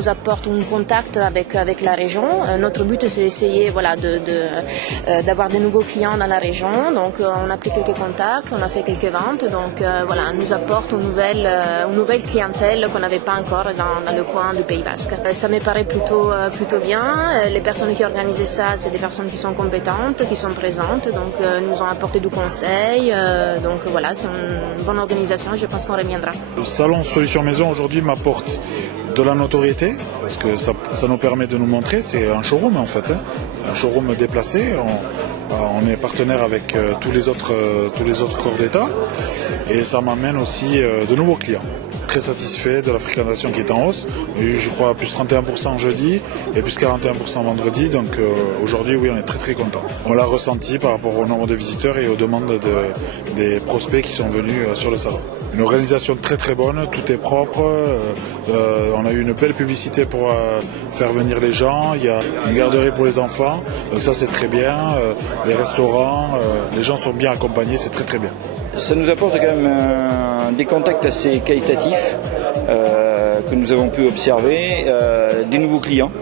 nous apporte un contact avec la région. Notre but, c'est d'essayer d'avoir de nouveaux clients dans la région. Donc, on a pris quelques contacts, on a fait quelques ventes. Donc, elle nous apporte une nouvelle clientèle qu'on n'avait pas encore dans le coin du Pays Basque. Ça me paraît plutôt bien. Les personnes qui organisaient ça, c'est des personnes qui sont compétentes, qui sont présentes. Donc, nous ont apporté du conseil. Donc, voilà, c'est une bonne organisation. Je pense qu'on reviendra. Le salon Solutions Maison aujourd'hui m'apporte de la notoriété, parce que ça nous permet de nous montrer, c'est un showroom en fait, un showroom déplacé, on est partenaire avec tous les autres corps d'État, et ça m'amène aussi de nouveaux clients. Très satisfait de la fréquentation qui est en hausse, je crois plus 31% jeudi et plus 41% vendredi, donc aujourd'hui oui on est très très content. On l'a ressenti par rapport au nombre de visiteurs et aux demandes des prospects qui sont venus sur le salon. Une organisation très très bonne, tout est propre, on a eu une belle publicité pour faire venir les gens, il y a une garderie pour les enfants, donc ça c'est très bien, les restaurants, les gens sont bien accompagnés, c'est très très bien. Ça nous apporte quand même des contacts assez qualitatifs que nous avons pu observer, des nouveaux clients,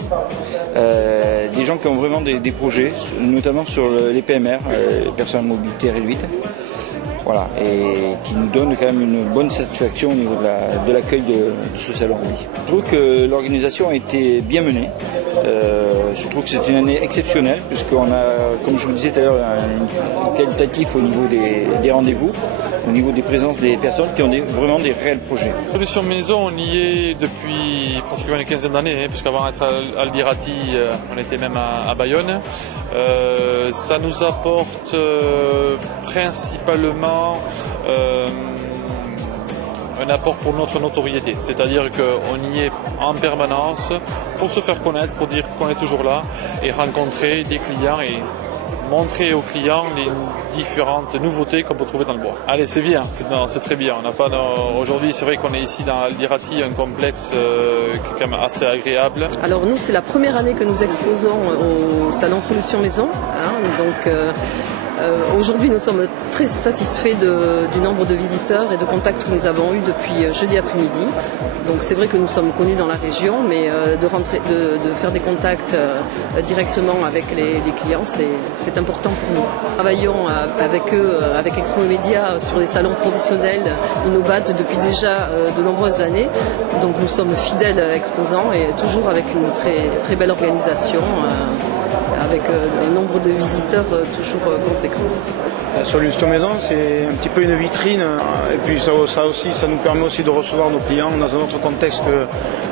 des gens qui ont vraiment des projets, notamment sur les PMR, les personnes à mobilité réduite. Voilà, et qui nous donne quand même une bonne satisfaction au niveau de l'accueil de ce salon. Je trouve que l'organisation a été bien menée. Je trouve que c'est une année exceptionnelle, puisqu'on a, comme je vous le disais tout à l'heure, un qualitatif au niveau des rendez-vous, au niveau des présences des personnes qui ont vraiment des réels projets. Solutions Maison, on y est depuis pratiquement une quinzaine d'années, puisqu'avant d'être à Aldirati, on était même à Bayonne. Ça nous apporte principalement un apport pour notre notoriété, c'est-à-dire qu'on y est en permanence pour se faire connaître, pour dire qu'on est toujours là et rencontrer des clients et montrer aux clients les différentes nouveautés qu'on peut trouver dans le bois. Allez, c'est bien, c'est très bien. Aujourd'hui, c'est vrai qu'on est ici dans Aldirati, un complexe qui est quand même assez agréable. Alors nous, c'est la première année que nous exposons au salon Solutions Maison. Aujourd'hui, nous sommes très satisfaits du nombre de visiteurs et de contacts que nous avons eus depuis jeudi après-midi. Donc c'est vrai que nous sommes connus dans la région, mais de faire des contacts directement avec les clients, c'est important pour nous. Nous travaillons avec eux, avec Expo Média, sur des salons professionnels Innobat depuis déjà de nombreuses années. Donc nous sommes fidèles exposants et toujours avec une très, très belle organisation. Avec un nombre de visiteurs toujours conséquent. Solutions Maison, c'est un petit peu une vitrine, et puis ça nous permet aussi de recevoir nos clients dans un autre contexte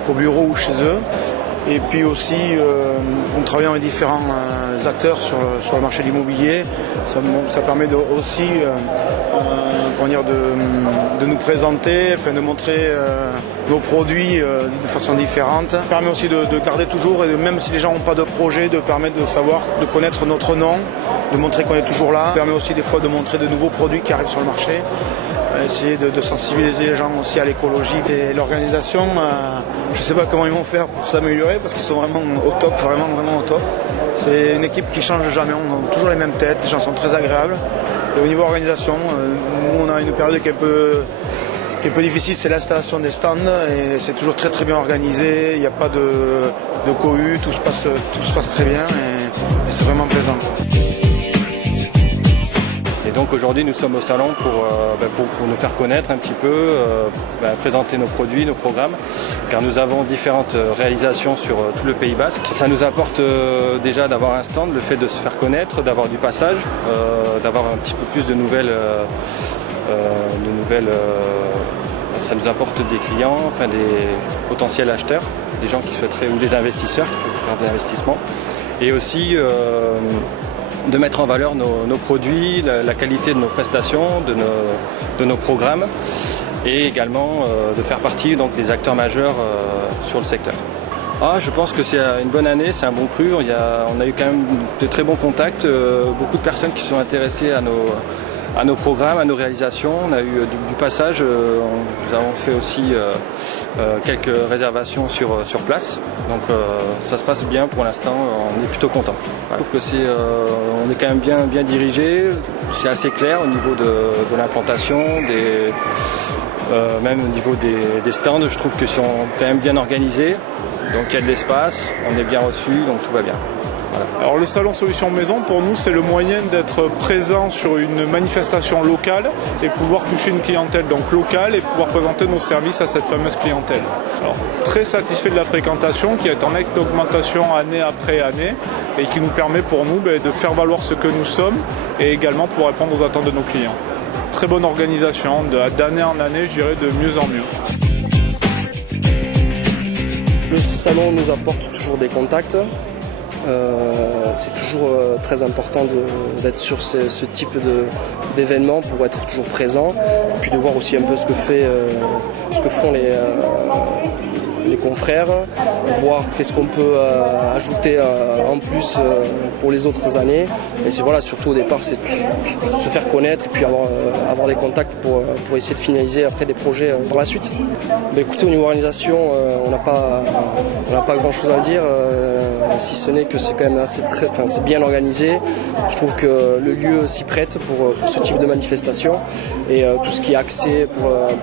qu'au bureau ou chez eux. Et puis aussi, on travaille avec différents acteurs sur le marché de l'immobilier. Ça permet aussi de nous présenter, de montrer nos produits de façon différente. Ça permet aussi de garder toujours, et même si les gens n'ont pas de projet, de permettre de connaître notre nom, de montrer qu'on est toujours là. Ça permet aussi des fois de montrer de nouveaux produits qui arrivent sur le marché. Essayer de sensibiliser les gens aussi à l'écologie. Et l'organisation, je ne sais pas comment ils vont faire pour s'améliorer, parce qu'ils sont vraiment au top, vraiment au top. C'est une équipe qui ne change jamais, on a toujours les mêmes têtes, les gens sont très agréables. Et au niveau organisation, nous on a une période qui est un peu difficile, c'est l'installation des stands, et c'est toujours très très bien organisé, il n'y a pas de cohue, tout se passe très bien, et c'est vraiment plaisant. Et donc aujourd'hui nous sommes au salon pour nous faire connaître un petit peu, présenter nos produits, nos programmes, car nous avons différentes réalisations sur tout le Pays Basque. Ça nous apporte déjà d'avoir un stand, le fait de se faire connaître, d'avoir du passage, d'avoir un petit peu plus de nouvelles, ça nous apporte des clients, des potentiels acheteurs, des gens qui souhaiteraient, ou des investisseurs qui souhaiteraient faire des investissements. Et aussi de mettre en valeur nos produits, la qualité de nos prestations, de nos programmes, et également de faire partie des acteurs majeurs sur le secteur. Je pense que c'est une bonne année, c'est un bon cru. On a eu quand même de très bons contacts, beaucoup de personnes qui sont intéressées à nos programmes, à nos réalisations. On a eu du passage, nous avons fait aussi quelques réservations sur place. Donc ça se passe bien pour l'instant, on est plutôt content. Je trouve que on est quand même bien dirigé, c'est assez clair au niveau de l'implantation, même au niveau des stands, je trouve qu'ils sont quand même bien organisés. Donc il y a de l'espace, on est bien reçu, donc tout va bien. Voilà. Alors le salon Solutions Maison, pour nous, c'est le moyen d'être présent sur une manifestation locale et pouvoir toucher une clientèle donc locale et pouvoir présenter nos services à cette fameuse clientèle. Alors très satisfait de la fréquentation qui est en nette augmentation année après année et qui nous permet pour nous de faire valoir ce que nous sommes et également pour répondre aux attentes de nos clients. Très bonne organisation, d'année en année, je dirais de mieux en mieux. Le salon nous apporte toujours des contacts. C'est toujours très important d'être sur ce type d'événement pour être toujours présent et puis de voir aussi un peu ce que font les confrères, voir qu'est-ce qu'on peut ajouter en plus pour les autres années. Et c'est voilà, surtout au départ, c'est se faire connaître et puis avoir des contacts pour essayer de finaliser après des projets par la suite. Mais écoutez, au niveau organisation, on n'a pas grand-chose à dire, si ce n'est que c'est quand même c'est bien organisé. Je trouve que le lieu s'y prête pour ce type de manifestation et tout ce qui est accès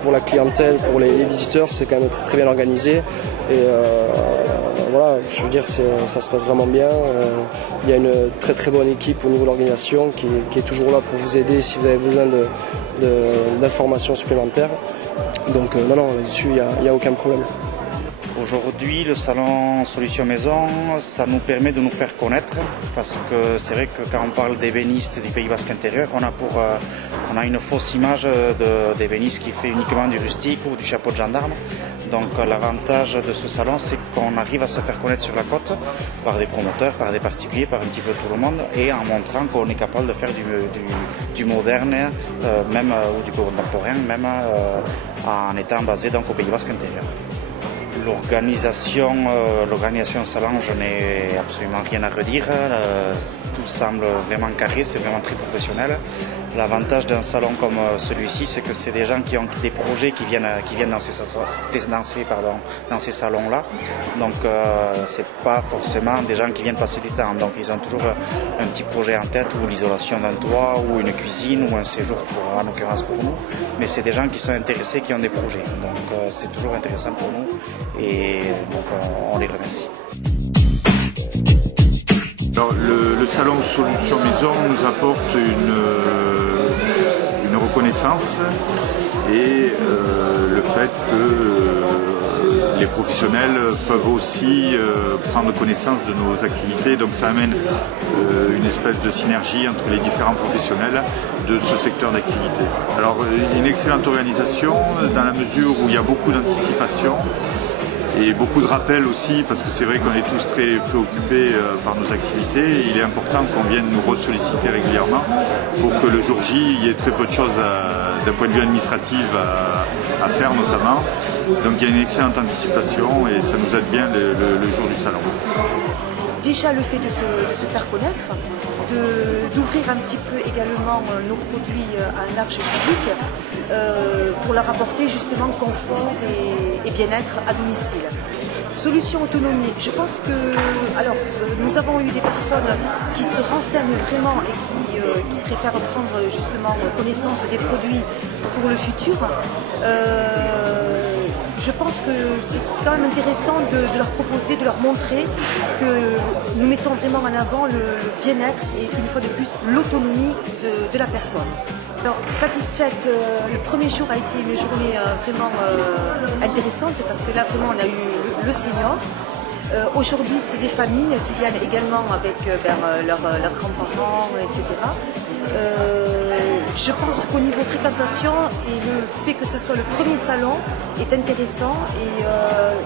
pour la clientèle, pour les visiteurs, c'est quand même très, très bien organisé. Et voilà, je veux dire, ça se passe vraiment bien. Il y a une très très bonne équipe au niveau de l'organisation qui est toujours là pour vous aider si vous avez besoin d'informations supplémentaires. Donc non, là-dessus, il n'y a aucun problème. Aujourd'hui, le salon Solutions Maison, ça nous permet de nous faire connaître parce que c'est vrai que quand on parle d'ébénistes du Pays Basque intérieur, on a une fausse image d'ébéniste qui fait uniquement du rustique ou du chapeau de gendarme. Donc l'avantage de ce salon, c'est qu'on arrive à se faire connaître sur la côte par des promoteurs, par des particuliers, par un petit peu tout le monde et en montrant qu'on est capable de faire du moderne, même ou du contemporain, même en étant basé donc au Pays Basque intérieur. L'organisation salon, je n'ai absolument rien à redire. Tout semble vraiment carré, c'est vraiment très professionnel. L'avantage d'un salon comme celui-ci, c'est que c'est des gens qui ont des projets qui viennent dans ces salons-là. Donc c'est pas forcément des gens qui viennent passer du temps. Donc ils ont toujours un petit projet en tête, ou l'isolation d'un toit, ou une cuisine, ou un séjour en l'occurrence pour nous. Mais c'est des gens qui sont intéressés, qui ont des projets. Donc c'est toujours intéressant pour nous et donc on les remercie. Alors, le salon Solutions Maison nous apporte une reconnaissance et le fait que les professionnels peuvent aussi prendre connaissance de nos activités. Donc ça amène une espèce de synergie entre les différents professionnels de ce secteur d'activité. Alors une excellente organisation dans la mesure où il y a beaucoup d'anticipation et beaucoup de rappels aussi, parce que c'est vrai qu'on est tous très préoccupés par nos activités. Il est important qu'on vienne nous ressolliciter régulièrement pour que le jour J, il y ait très peu de choses d'un point de vue administratif à faire notamment. Donc il y a une excellente anticipation et ça nous aide bien le jour du salon. Déjà le fait de se faire connaître, d'ouvrir un petit peu également nos produits à un large public pour leur apporter justement confort et bien-être à domicile. Solution autonomie, je pense que nous avons eu des personnes qui se renseignent vraiment et qui préfèrent prendre justement connaissance des produits pour le futur. Je pense que c'est quand même intéressant de leur proposer, de leur montrer que nous mettons vraiment en avant le bien-être et une fois de plus l'autonomie de la personne. Alors, satisfaite, le premier jour a été une journée vraiment intéressante parce que là vraiment on a eu le senior. Aujourd'hui c'est des familles qui viennent également avec leurs grands-parents, etc. Je pense qu'au niveau fréquentation et le fait que ce soit le premier salon est intéressant et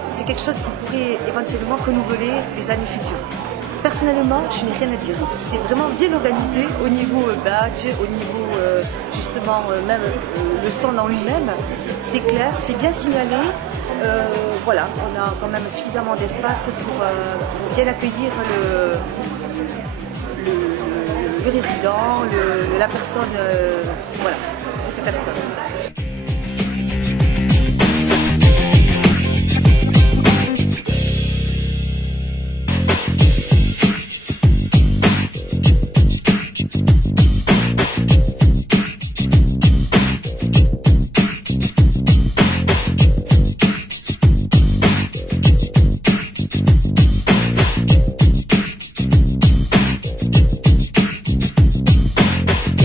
c'est quelque chose qui pourrait éventuellement renouveler les années futures. Personnellement, je n'ai rien à dire. C'est vraiment bien organisé au niveau badge, au niveau justement même le stand en lui-même. C'est clair, c'est bien signalé. Voilà, on a quand même suffisamment d'espace pour bien accueillir le résident, la personne, voilà, toute personne.